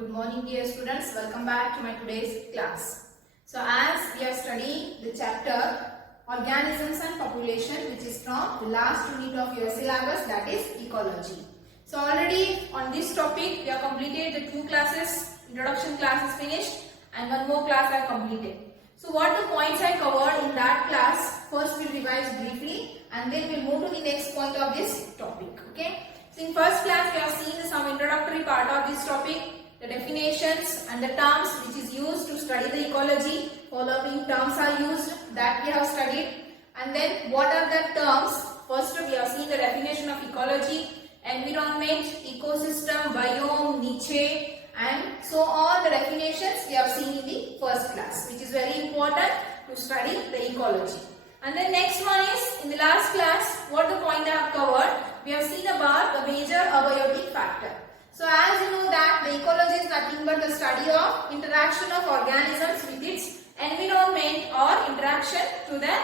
Good morning dear students. Welcome back to my today's class. So as we are studying the chapter Organisms and Population, which is from the last unit of your syllabus, that is ecology. So already on this topic we have completed the two classes. Introduction class is finished and one more class I completed. So what the points I covered in that class, first we'll revise briefly and then we'll move to the next point of this topic. Okay. So in first class we have seen some introductory part of this topic, the definitions and the terms which is used to study the ecology. Following terms are used that we have studied, and then what are the terms? First we have seen the definition of ecology, environment, ecosystem, biome, niche, and so all the definitions we have seen in the first class, which is very important to study the ecology. And then next one is, in the last class, what the point I have covered, we have seen about the major abiotic factor. So as you know that the ecology is nothing but the study of interaction of organisms with its environment or interaction to the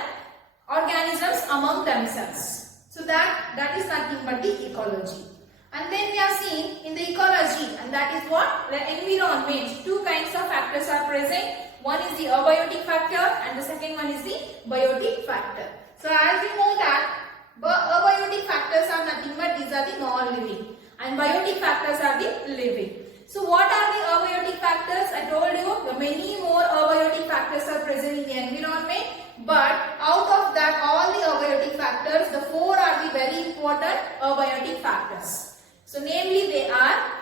organisms among themselves. So that is nothing but the ecology. And then we have seen in the ecology, and that is what? The environment. Two kinds of factors are present. One is the abiotic factor and the second one is the biotic factor. So as you know that abiotic factors are nothing but these are the non-living and biotic factors are the living. So what are the abiotic factors? I told you the many more abiotic factors are present in the environment, but out of that all the abiotic factors, the four are the very important abiotic factors. So namely they are,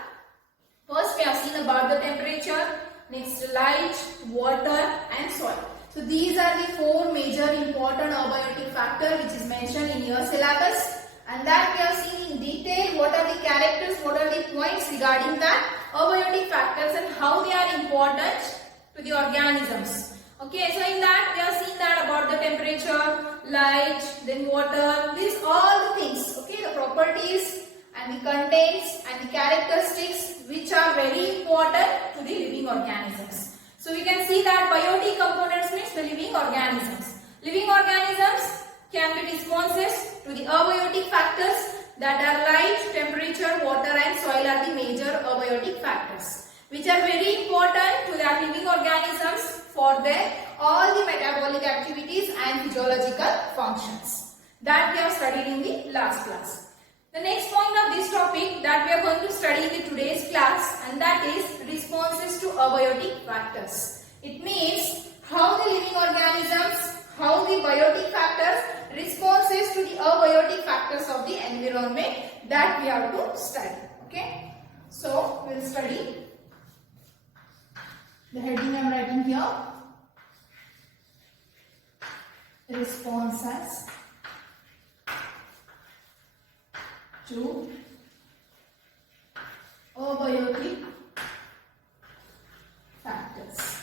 first we have seen about the temperature, next light, water and soil. So these are the four major important abiotic factors which is mentioned in your syllabus, and that we have seen in detail what are the characters, what are the points regarding that abiotic factors and how they are important to the organisms. Okay, so in that we have seen that about the temperature, light, then water, these all the things, okay, the properties and the contents and the characteristics which are very important to the living organisms. So we can see that biotic components means the living organisms. Living organisms can be responses to the abiotic factors that are light, temperature, water and soil are the major abiotic factors which are very important to the living organisms for their all the metabolic activities and physiological functions that we have studied in the last class. The next point of this topic that we are going to study in today's class, and that is responses to abiotic factors. It means how the living organisms, how the biotic factors responses to the abiotic factors of the environment that we have to study. Okay, so we will study. The heading I am writing here, responses to abiotic factors.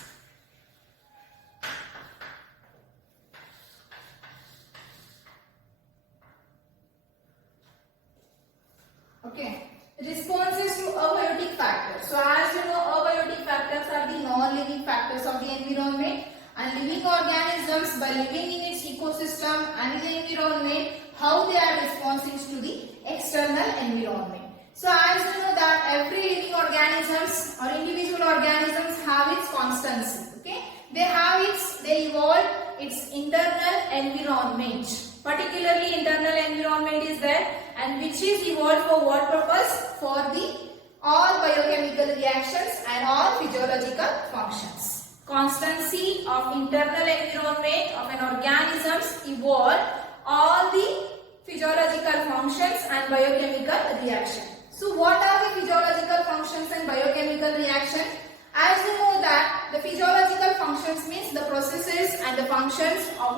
Okay, responses to abiotic factors. So as you know, abiotic factors are the non-living factors of the environment, and living organisms by living in its ecosystem and in the environment, how they are responding to the external environment. So as you know that every living organisms or individual organisms have its constancy. Okay, they evolve its internal environment. Particularly internal environment is there, and which is evolved for what purpose? For the all biochemical reactions and all physiological functions. Constancy of internal environment of an organisms evolve all the physiological functions and biochemical reaction. So what are the physiological functions and biochemical reaction? As you know that the physiological functions means the processes and the functions of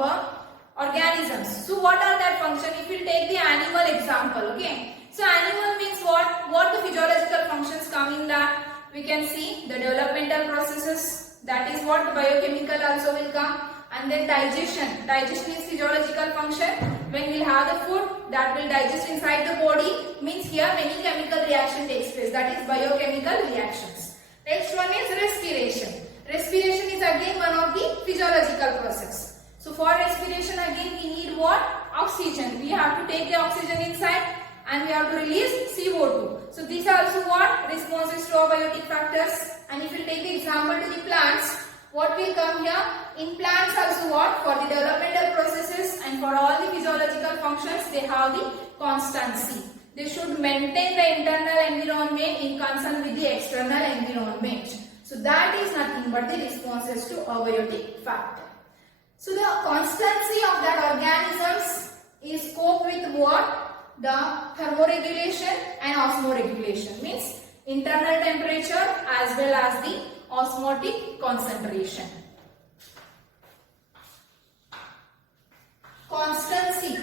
organisms. So what are that functions? If we take the animal example, okay. So animal means what? What the physiological functions come in that? We can see the developmental processes. That is what biochemical also will come. And then digestion. Digestion is physiological function. When we will have the food that will digest inside the body, means here many chemical reaction takes place. That is biochemical reactions. Next one is respiration. Respiration is again one of the physiological process. So for respiration again we need what? Oxygen. We have to take the oxygen inside and we have to release CO2. So this These are also what? Responses to abiotic factors. And if you take the example to the plants, what will come here? In plants also what? For the developmental processes and for all the physiological functions, they have the constancy. They should maintain the internal environment in concern with the external environment. So that is nothing but the responses to abiotic factor. So the constancy of that organisms is cope with what? The thermoregulation and osmoregulation, means internal temperature as well as the osmotic concentration. Constancy.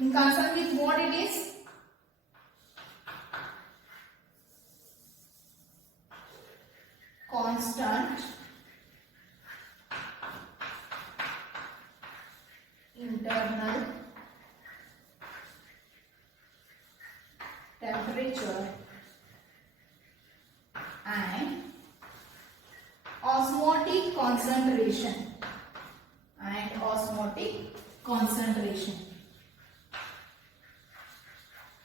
In concern with what it is? Constant internal temperature and osmotic concentration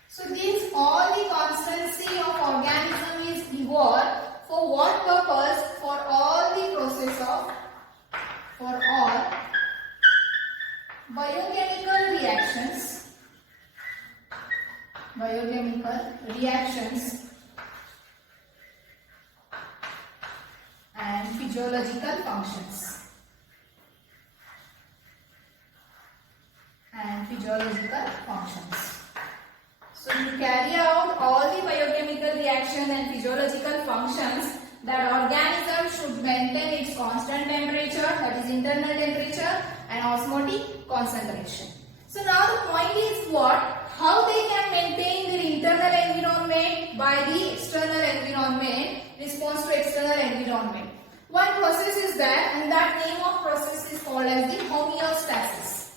So these all the constancy of organism is evolved for what purpose? For all the process of biochemical reactions and physiological functions. So to carry out all the biochemical reactions and physiological functions, that organism should maintain its constant temperature, that is internal temperature, and osmotic concentration. So now the point is what? How they can maintain their internal environment by the external environment, response to external environment. One process is there, and that name of process is called as the homeostasis.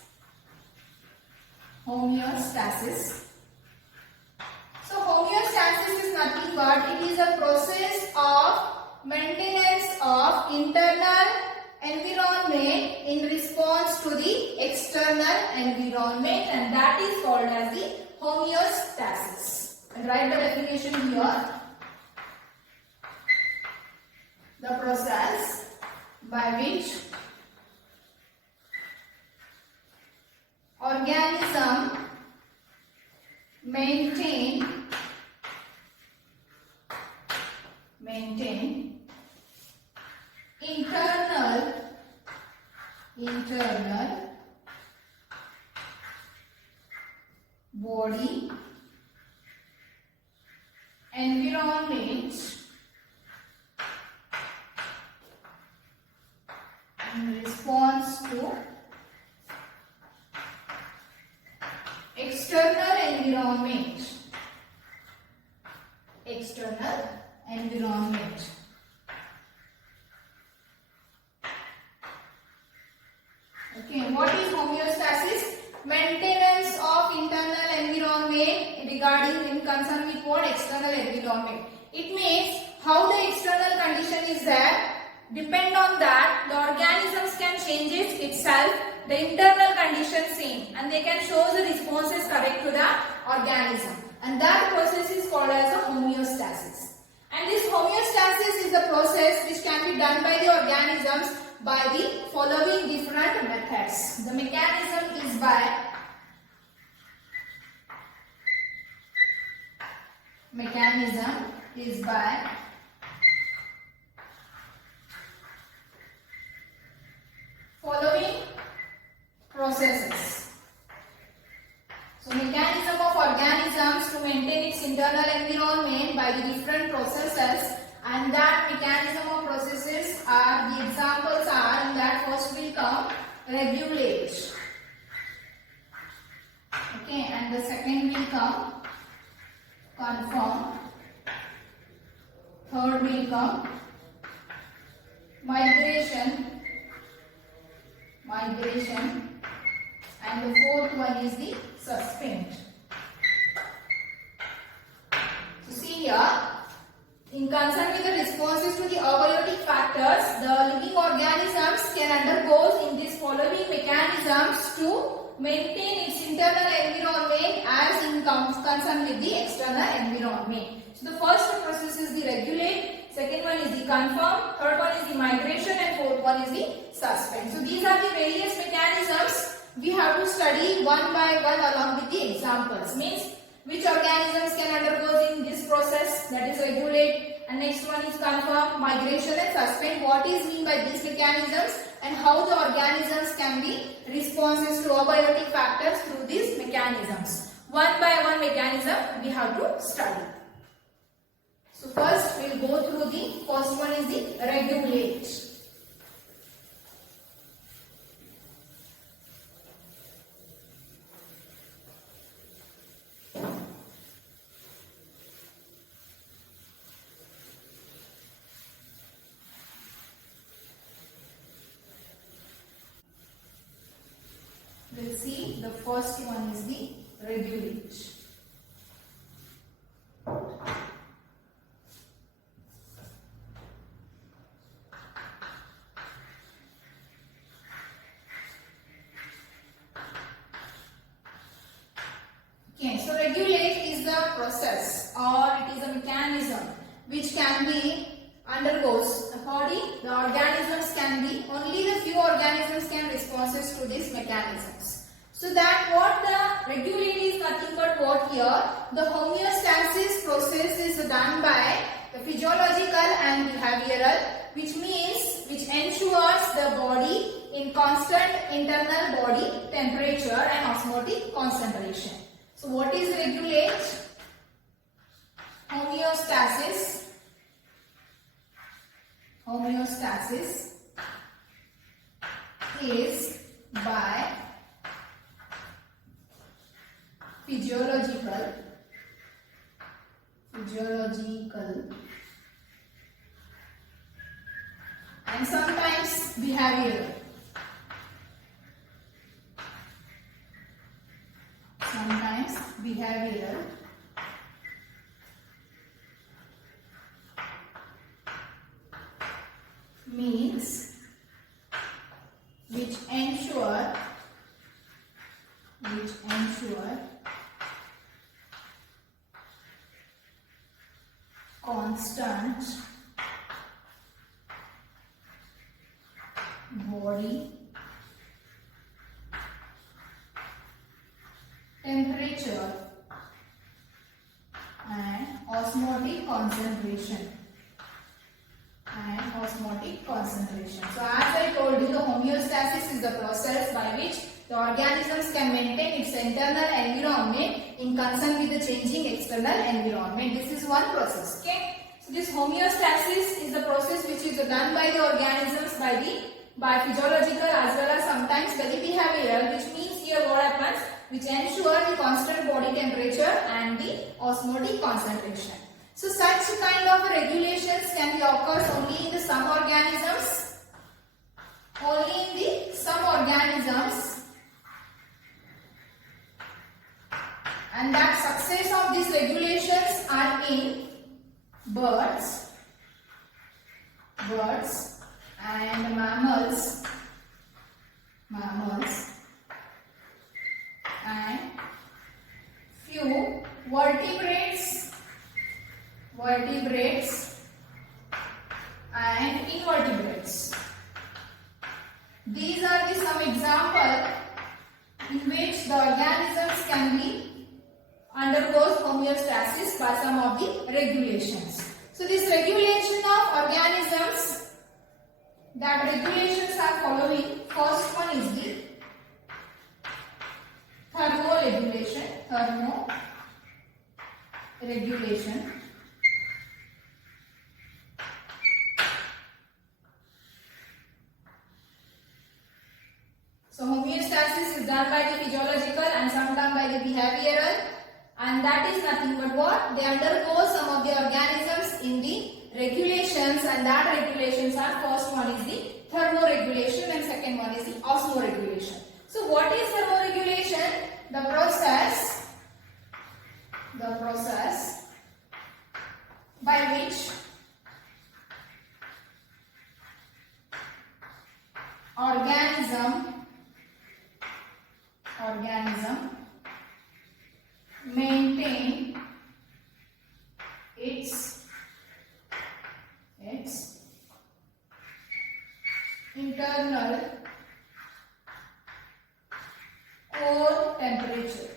So homeostasis is nothing but it is a process of maintenance of internal environment in response to the external environment, and that is called as the homeostasis. And write the definition here. The process by which organism maintain internal body environment in response to external environment. Okay, what is homeostasis? Maintenance of internal environment regarding in concern with what? External environment. It means how the external condition is there, depend on that the organisms can change itself, the internal condition same, and they can show the responses correct to the organism, and that process is called as a homeostasis. And this homeostasis is a process which can be done by the organisms by the following different methods. The mechanism is by following processes. So mechanism of organisms to maintain its internal environment by the different processes, and that mechanism of processes are, the examples are, in that first will come regulate. Okay, and the second will come conform. Third will come migration, and the fourth one is the suspend. So see here, in concern with the responses to the abiotic factors, the living organisms can undergo in these following mechanisms to maintain its internal concerned with the external environment. So the first process is the regulate, second one is the confirm, third one is the migration, and fourth one is the suspend. So these are the various mechanisms we have to study one by one along with the examples. Means which organisms can undergo in this process, that is regulate, and next one is confirm, migration, and suspend. What is mean by these mechanisms and how the organisms can be responses to abiotic factors through these mechanisms. One by one mechanism we have to study. So first we will go through the first one is the regulate. We'll see the first one is the regulate. Okay, so regulate is the process or it is a mechanism which can be undergoes according the organisms can be only the few organisms can responses to these mechanisms. So that what the regulate is nothing but what here the homeostasis process is done by the physiological and behavioral, which means which ensures the body in constant internal body temperature and osmotic concentration. So what is regulate? Homeostasis. Homeostasis is by physiological and sometimes behavioral. Sometimes behavioral means which ensure constant body temperature and osmotic concentration. So as I told you, the homeostasis is the process by which the organisms can maintain its internal environment in concern with the changing external environment. This is one process. Okay. So this homeostasis is the process which is done by the organisms by physiological as well as sometimes by the behavioral, which means here what happens, which ensure the constant body temperature and the osmotic concentration. So such kind of regulations can be occurs only in the some organisms, and that success of these regulations are in birds and mammals and few vertebrates and invertebrates. These are the some example in which the organisms can be undergoes homeostasis by some of the regulations. So this regulation of organisms, that regulations are following. First one is the thermoregulation. So homeostasis is done by the physiological and sometimes by the behavioral, and that is nothing but what? They undergo some of the organisms in the regulations, and that regulations are first one is the thermoregulation and second one is the osmoregulation. So what is thermoregulation? The process by which organism maintain temperature.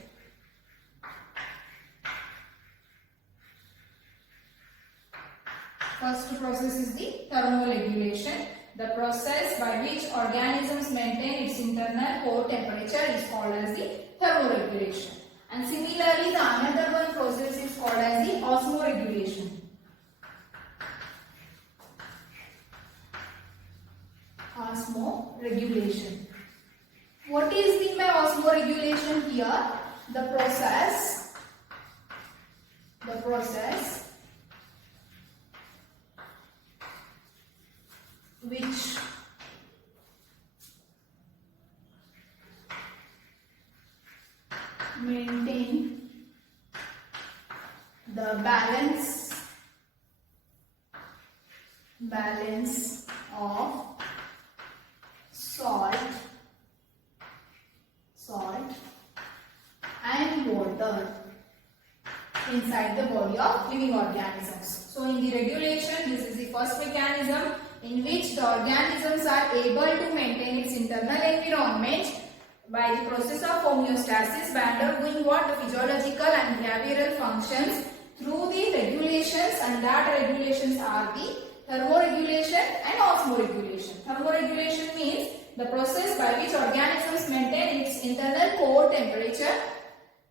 First process is the thermoregulation. The process by which organisms maintain its internal core temperature is called as the thermoregulation. And similarly, the another one process is called as the osmoregulation. Osmoregulation. What is meant by osmoregulation here? The process which maintain the balance of salt and water inside the body of living organisms. So in the regulation, this is the first mechanism in which the organisms are able to maintain its internal environment by the process of homeostasis by undergoing what? The physiological and behavioral functions through the regulations, and that regulations are the thermoregulation and osmoregulation. Thermoregulation means the process by which organisms maintain its internal core temperature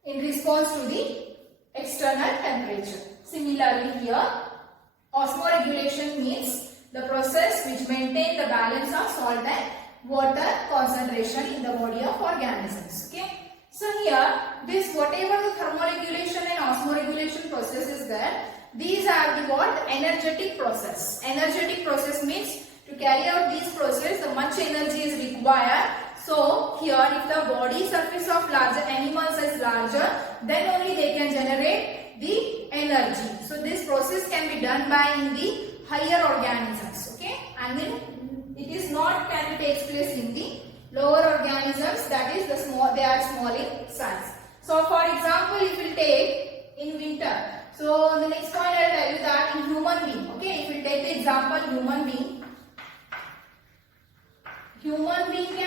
in response to the external temperature. Similarly here, osmoregulation means the process which maintains the balance of salt and water concentration in the body of organisms. Okay. So here, this whatever the thermoregulation and osmoregulation process is there, these are the what? Energetic process. Energetic process means to carry out this process, the much energy is required. So here, if the body surface of larger animals is larger, then only they can generate the energy. So this process can be done by in the higher organisms. Okay, and then it is not can take place in the lower organisms, that is the small, they are small in size. So for example, if we take in winter, so the next point I will tell you that in human being, okay, if we take the example human being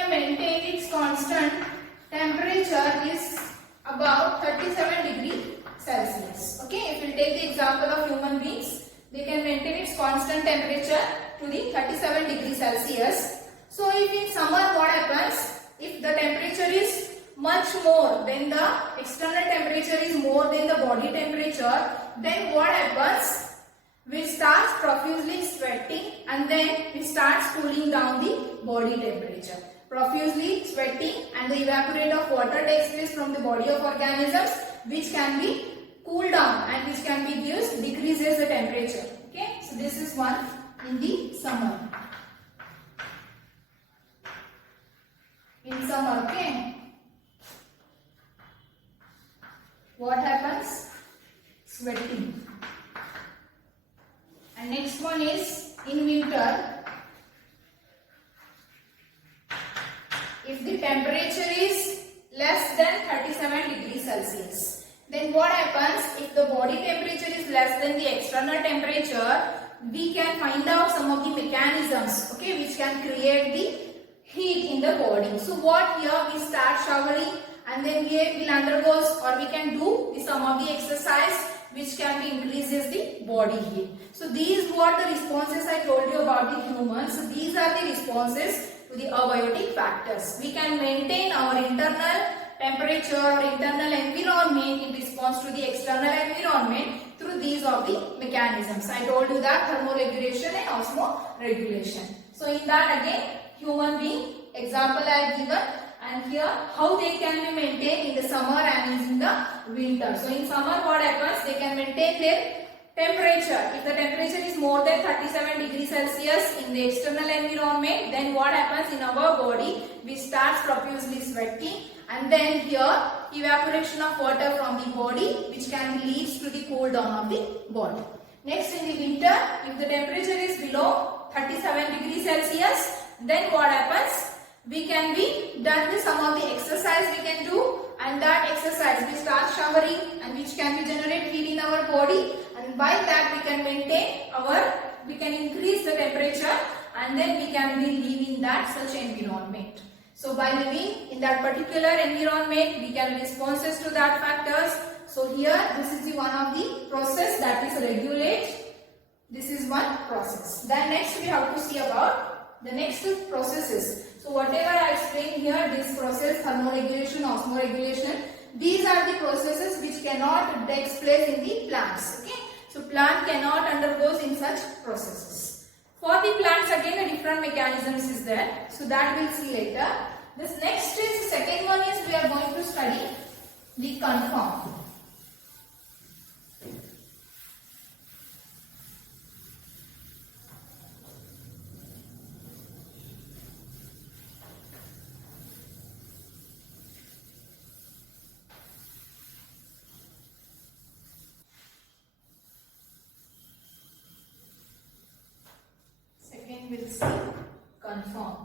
can maintain its constant temperature is about 37 degrees Celsius. Okay, if we take the example of human beings, they can maintain its constant temperature to the 37 degrees Celsius. So if in summer what happens, if the temperature is much more than the external temperature is more than the body temperature, then what happens? We start profusely sweating and then we start cooling down the body temperature. Profusely sweating and the evaporate of water takes place from the body of organisms, which can be cooled down and which can be used, decreases the temperature. Okay, so this is one in the summer. In summer, okay, what happens? Sweating. And next one is in winter. If the temperature is less than 37 degrees Celsius, then what happens? If the body temperature is less than the external temperature, we can find out some of the mechanisms, okay, which can create the heat in the body. So what here, we start showering and then we will undergo or we can do some of the exercise which can be increases the body heat. So these were the responses I told you about the humans. So these are the responses to the abiotic factors. We can maintain our internal temperature or internal environment in response to the external environment through these of the mechanisms. I told you that thermoregulation and osmoregulation. So in that again, human being example I have given, and here how they can be maintained in the summer and in the winter. So in summer what happens? They can maintain their temperature. If the temperature is more than 37 degrees Celsius in the external environment, then what happens in our body? We start profusely sweating and then here evaporation of water from the body, which can leads to the cool down of the body. Next, in the winter, if the temperature is below 37 degrees Celsius, then what happens? We can be done with some of the exercise we can do, and that exercise we start showering and which can be generate heat in our body, and by that we can maintain our, we can increase the temperature and then we can be live in that such environment. So by living in that particular environment, we can responses to that factors. So here, this is the one of the process, that is regulate. This is one process. Then next we have to see about the next two processes. So whatever I explained here, this process, thermoregulation, osmoregulation, these are the processes which cannot take place in the plants. Okay, so plant cannot undergo in such processes. For the plants, again a different mechanisms is there. So that we'll see later. This next is the second one is we are going to study the conform. Second we'll see conform.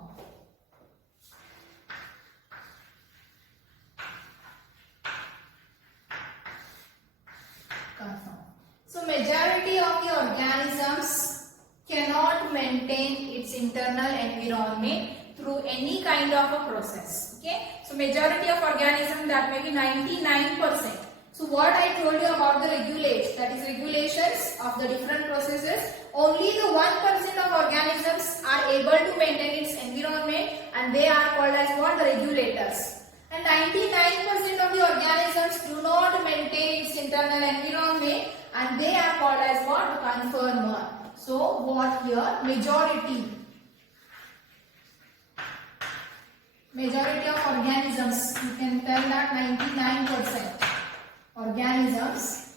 So majority of the organisms cannot maintain its internal environment through any kind of a process. Okay, so majority of organisms, that may be 99%. So what I told you about the regulates, that is regulations of the different processes, only the 1% of organisms are able to maintain its environment, and they are called as what? The regulators. And 99% of the organisms do not maintain its internal environment, and they are called as what? Conformer. So what here? Majority of organisms, you can tell that 99% organisms,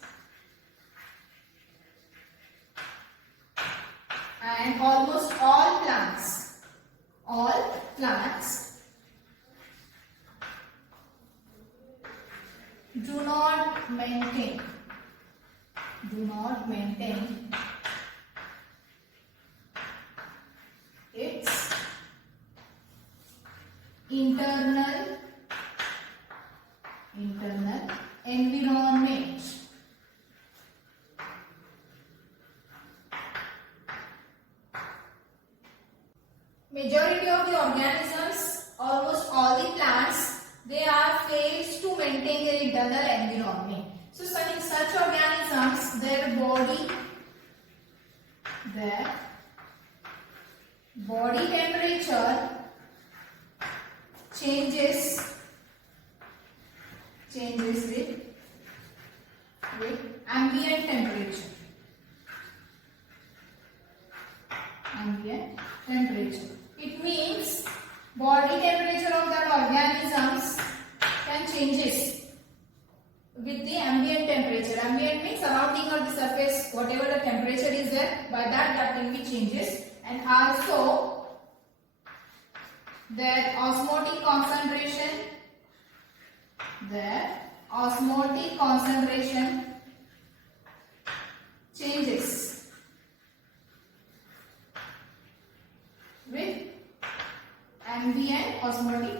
and almost all plants do not maintain its internal environment. Majority of the organisms, almost all the plants, they are fails to maintain their internal environment. So in such organisms, their body temperature changes with ambient temperature. It means body temperature of that organisms can changes with the ambient temperature. Ambient means surrounding of the surface, whatever the temperature is there, by that can be changes. And also their osmotic concentration changes with ambient osmotic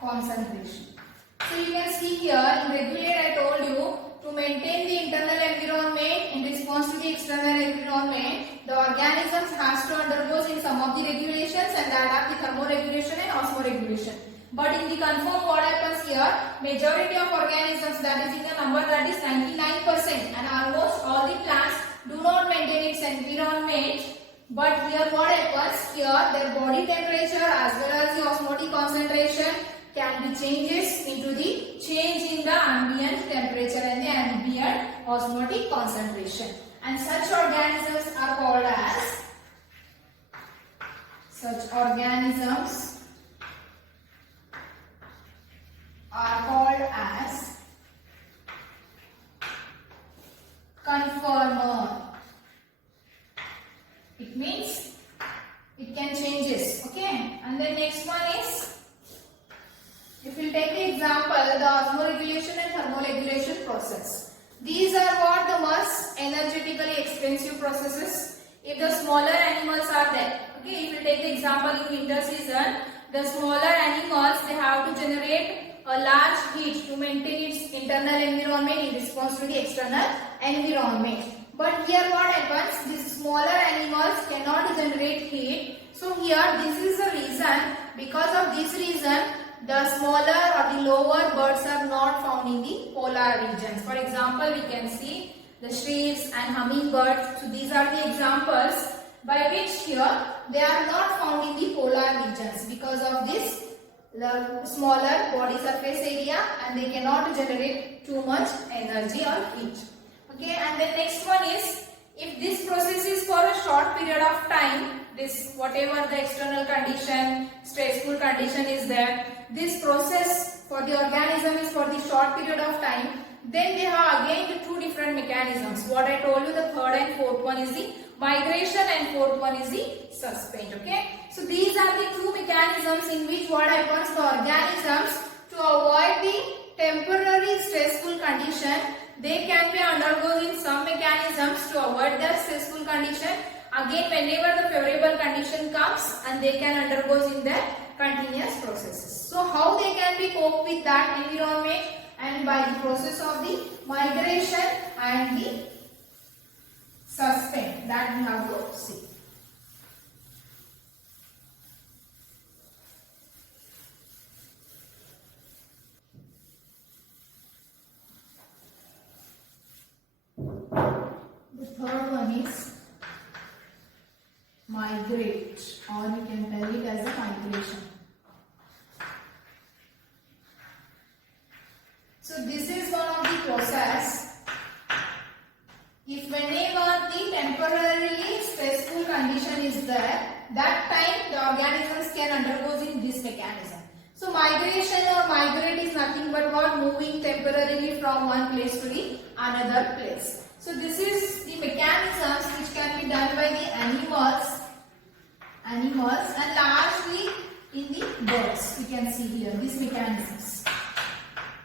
concentration. So you can see here in regulate, I told you, to maintain the internal environment in response to the external environment, the organisms has to undergo in some of the regulations, and that are the thermoregulation and osmoregulation. But in the conform, what happens here, majority of organisms, that is in the number that is 99%, and almost all the plants do not maintain its environment. But here what happens, here their body temperature as well as the osmotic concentration can be changes into the change in the ambient temperature and the ambient osmotic concentration. And such organisms are called as conformer. It means it can changes. Okay, and then next one is, if you take the example, the osmoregulation and thermoregulation process. These are what the most energetically expensive processes. If the smaller animals are there, okay, if you take the example in winter season, the smaller animals, they have to generate a large heat to maintain its internal environment in response to the external environment. But here what happens? These smaller animals cannot generate heat. So here this is the reason. Because of this reason, the smaller or the lower birds are not found in the polar regions. For example, we can see the shrews and hummingbirds. So these are the examples by which here they are not found in the polar regions because of this smaller body surface area, and they cannot generate too much energy or heat. Okay, and the next one is, if this process is for a short period of time, this whatever the external condition, stressful condition is there, this process for the organism is for the short period of time, then they have again the two different mechanisms. What I told you, the third and fourth one is the migration and fourth one is the suspend. Okay, so these are the two mechanisms in which what happens, the organisms, to avoid the temporary stressful condition, they can be undergoing some mechanisms to avoid the stressful condition. Again, whenever the favorable condition comes, and they can undergo in their continuous processes. So how they can be cope with that environment? And by the process of the migration and the suspend, that we have to see. The third one is migrate, or you can tell it as a migration. So this is one of the process. If whenever the temporarily stressful condition is there, that time the organisms can undergo in this mechanism. So migration or migrate is nothing but what? Moving temporarily from one place to the another place. So this is the mechanisms which can be done by the animals and largely in the birds. You can see here these mechanisms.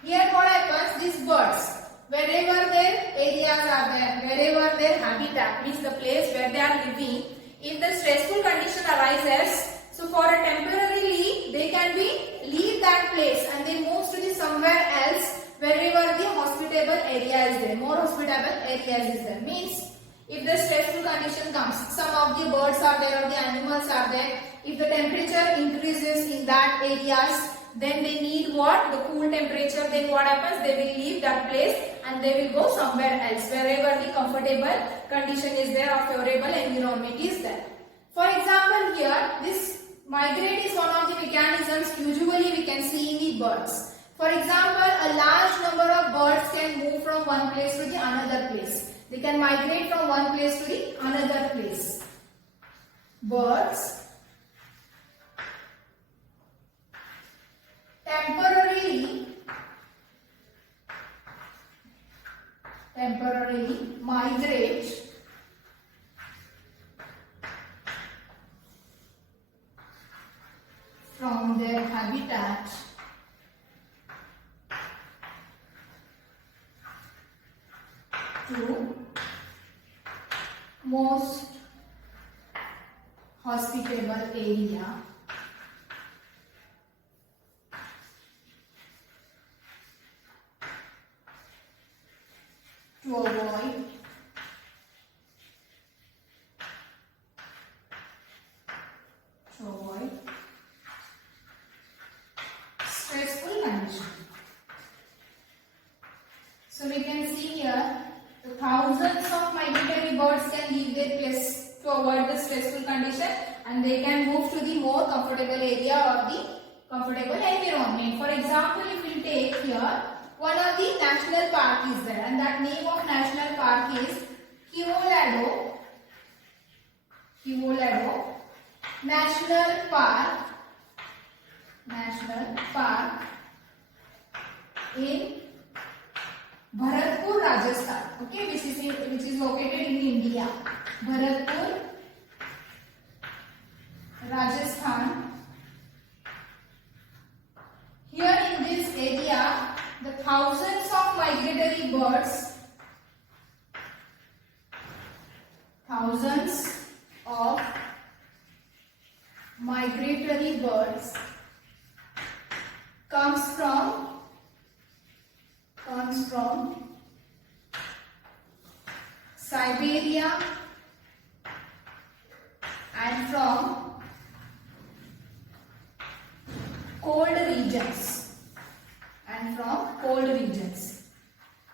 Here what happens, these birds, wherever their areas are there, wherever their habitat, means the place where they are living, if the stressful condition arises, so for a temporarily they can leave that place and they move to the somewhere else wherever the hospitable area is there, more hospitable areas is there. Means if the stressful condition comes, some of the birds are there or the animals are there, if the temperature increases in that areas, then they need what? The cool temperature. Then what happens? They will leave that place and they will go somewhere else wherever the comfortable condition is there or favorable environment is there. For example, here this migrate is one of the mechanisms usually we can see in the birds. For example, a large number of birds can move from one place to the another place. They can migrate from one place to the another place. Birds temporarily migrate from their habitat to most hospitable area to avoid stressful condition. So we can see here the thousands of migratory birds can leave their place to avoid the stressful condition, and they can move to the more comfortable area or the comfortable environment. For example, if we take here one of the national park is there, and that name of national park is Colorado National Park in Bharatpur, Rajasthan. Okay, which is located in India. Bharatpur, Rajasthan. Here in this area, the thousands of migratory birds, comes from Siberia India and from cold regions.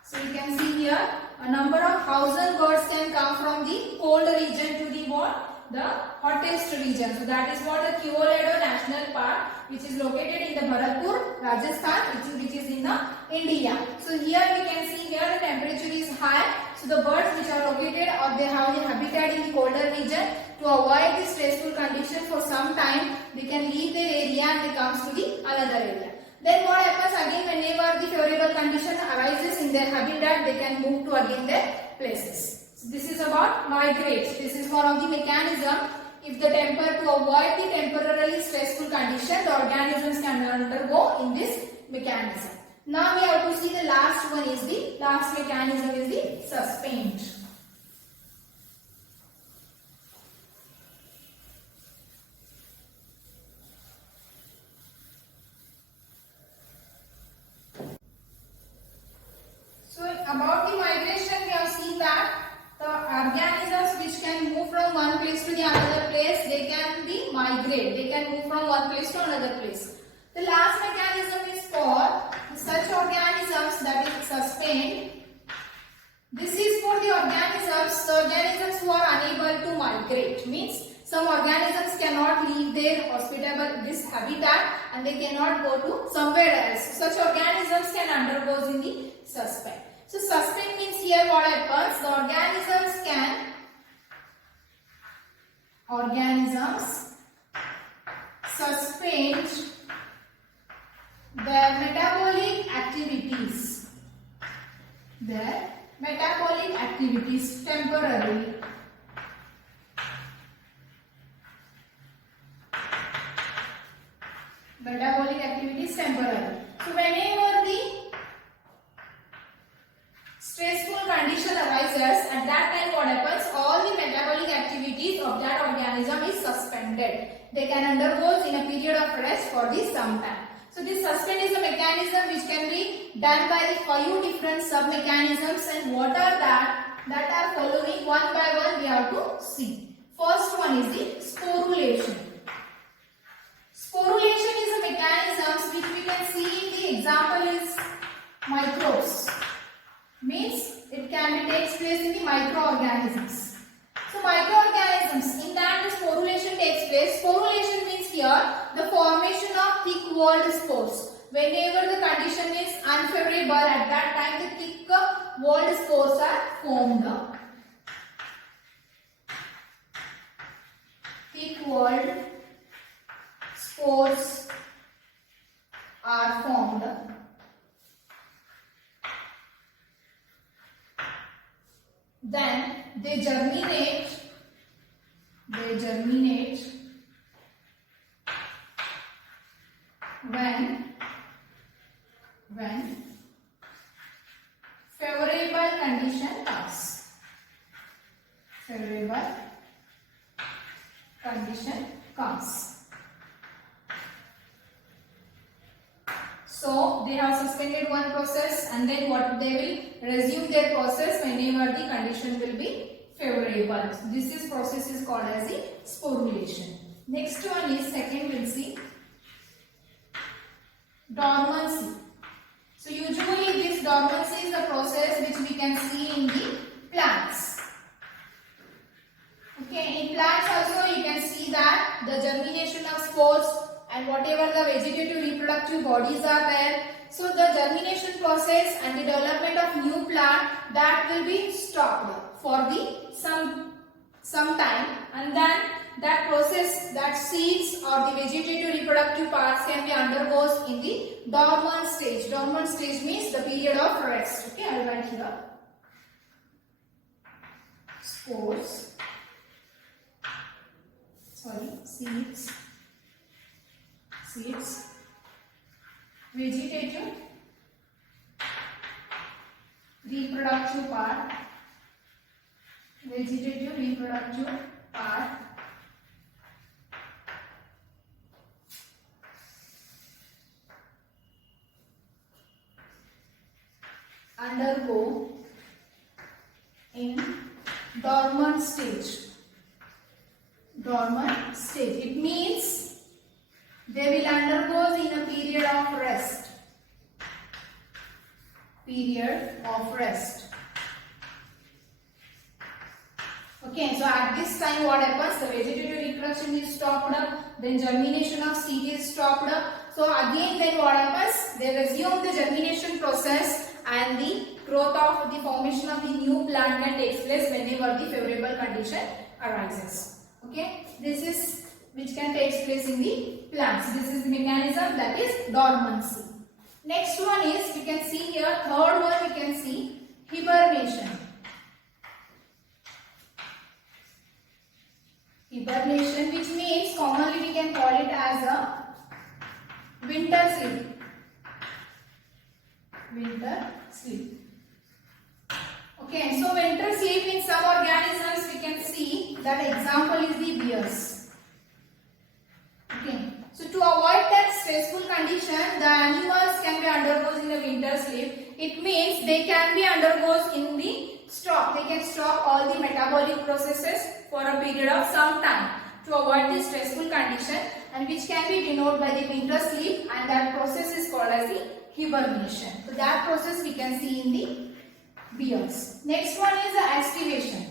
So you can see here a number of 1,000 birds can come from the cold region to the what? The hottest region. So that is what the Keoladeo National Park, which is located in the Bharatpur, Rajasthan, which is in the India. So here we can see here the temperature is high. So the birds which are located or they have the habitat in the colder region, to avoid the stressful condition for some time, they can leave their area and they comes to the another area. Then what happens again, whenever the favorable condition arises in their habitat, they can move to again their places. So this is about migrate. This is one of the mechanism. If the to avoid the temporarily stressful condition, the organisms can undergo in this mechanism. Now we have to see the last one is the last mechanism is the suspend. So about the migration, we have seen that the organisms which can move from one place to the another place, they can be migrate. They can move from one place to another place. The last mechanism is for such organisms that is suspend. This is for the organisms who are unable to migrate. Means some organisms cannot leave their hospitable habitat and they cannot go to somewhere else. Such organisms can undergo in the suspend. So suspend means here what happens? The organisms suspend their metabolic activities. Temporarily. So whenever the stressful condition arises, at that time what happens? All the metabolic activities of that organism is suspended. They can undergo in a period of rest for this some time. So this suspend is a mechanism which can be done by 5 different sub-mechanisms, and what are that are following one by one we have to see. First one is the sporulation. Sporulation is a mechanism which we can see in the example is microbes. Means it takes place in the microorganisms. So microorganisms, in that the sporulation takes place. Sporulation means here the formation of thick-walled spores. Whenever the condition is unfavorable, at that time the thick-walled spores are formed. Thick-walled spores are formed. Then they germinate when favorable condition comes. So they have suspended one process, and then what they will resume their process whenever the condition will be favorable. So this process is called as the sporulation. Next one is second, we'll see dormancy. So usually this dormancy is the process which we can see in the plants. Okay, in plants also you can see that the germination of spores and whatever the vegetative reproductive bodies are there. So the germination process and the development of new plant, that will be stopped for the some time, and then that process, that seeds or the vegetative reproductive parts can be undergoes in the dormant stage. Dormant stage means the period of rest. Okay, I will write here. Seeds, vegetative reproductive part, undergo in dormant dormant stage. Dormant stage. It means they will undergo in a period of rest. Period of rest. Okay, so at this time what happens? The vegetative reproduction is stopped up, then germination of seed is stopped up. So again then what happens? They resume the germination process and the growth of the formation of the new plant that takes place whenever the favorable condition arises. Okay, this is which can take place in the plants. This is the mechanism, that is dormancy. Next one is, we can see here, third one we can see hibernation. Hibernation, which means commonly we can call it as a winter sleep. Winter sleep. Okay, so winter sleep in some organisms we can see that example is the bears. Okay, so to avoid that stressful condition, the animals can be undergoes in the winter sleep. It means they can be undergoes in the stop. They can stop all the metabolic processes for a period of some time to avoid the stressful condition, and which can be denoted by the winter sleep, and that process is called as the hibernation. So that process we can see in the bears. Next one is the estivation.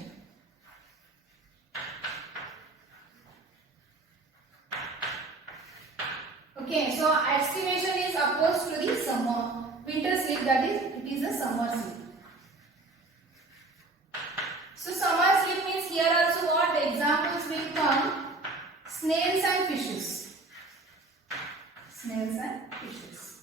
Okay, so estivation is opposed to the summer winter sleep, that is, it is a summer sleep. So summer sleep means here also what the examples will come: snails and fishes. Snails and fishes.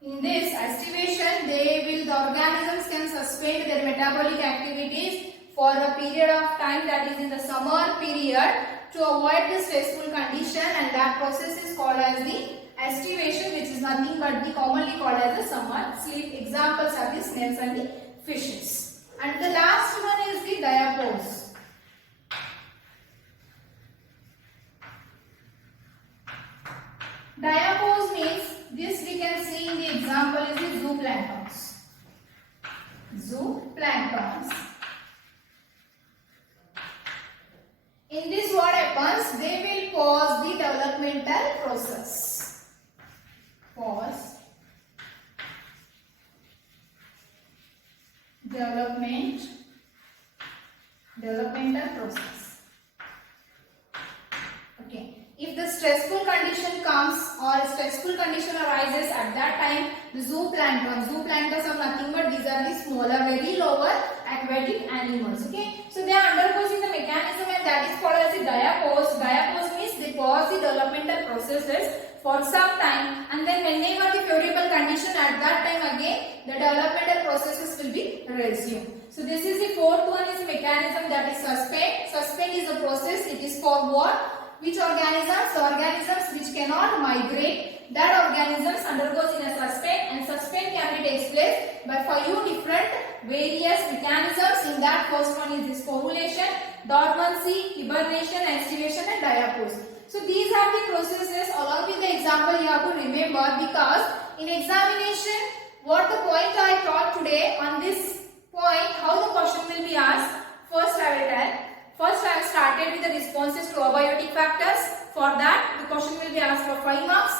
In this estivation, the organisms can suspend their metabolic activities for a period of time, that is in the summer period, to avoid the stressful condition, and that process is called as the estivation, which is nothing but the commonly called as the summer sleep. Examples are the snails and the fishes. And the last one is the diapause. Diapause means, this we can see in the example is the zooplanktons. Zooplanktons. In this what happens? They will pause the developmental process. Pause developmental process. Okay. If the stressful condition comes or a stressful condition arises, at that time the zooplanktons are nothing but these are the smaller, very lower aquatic animals. Okay, so they are undergoing the mechanism, and that is called as the diapause. Diapause means they pause the developmental processes for some time, and then whenever the favorable condition, at that time again the developmental processes will be resumed. So this is the fourth one, is mechanism, that is suspend. Suspend is a process. It is for what? Which organisms? Organisms which cannot migrate, that organisms undergoes in a suspend, and suspend can be takes place by 5 different various mechanisms. In that, first one is this formulation, dormancy, hibernation, estivation, and diapause. So these are the processes. Along with the example you have to remember, because in examination, what the point I taught today, on this point how the question will be asked, first I will tell. First I have started with the responses to abiotic factors. For that the question will be asked for 5 marks.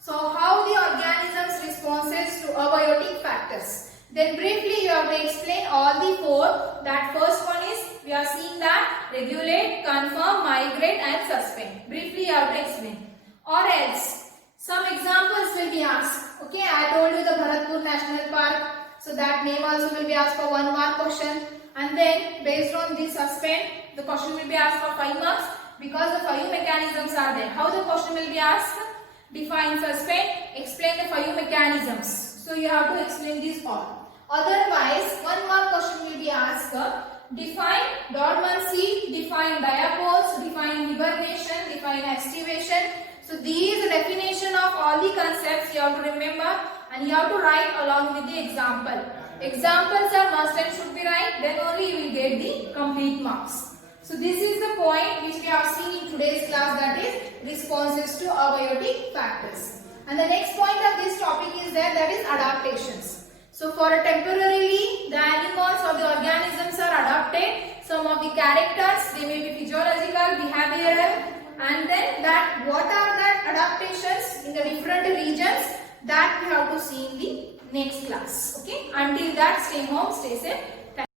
So how the organism's responses to abiotic factors. Then briefly you have to explain all the 4. That first one is, we are seeing that regulate, confirm, migrate and suspend. Briefly you have to explain. Or else some examples will be asked. Okay, I told you the Bharatpur National Park. So that name also will be asked for 1 mark question. And then based on this suspend, the question will be asked for 5 marks, because the 5 mechanisms are there. How the question will be asked? Define, suspend, explain the 5 mechanisms. So you have to explain these all. Otherwise, 1 mark question will be asked. Define dormancy, define diapause, define hibernation, define estivation. So these definition of all the concepts you have to remember, and you have to write along with the example. Examples are must and should be right, then only you will get the complete marks. So this is the point which we have seen in today's class, that is responses to abiotic factors. And the next point of this topic is that is adaptations. So for temporarily the animals or the organisms are adopted. Some of the characters, they may be physiological, behavioral, and then that what are that adaptations in the different regions, that we have to see in the next class. Okay, until that, stay home, stay safe.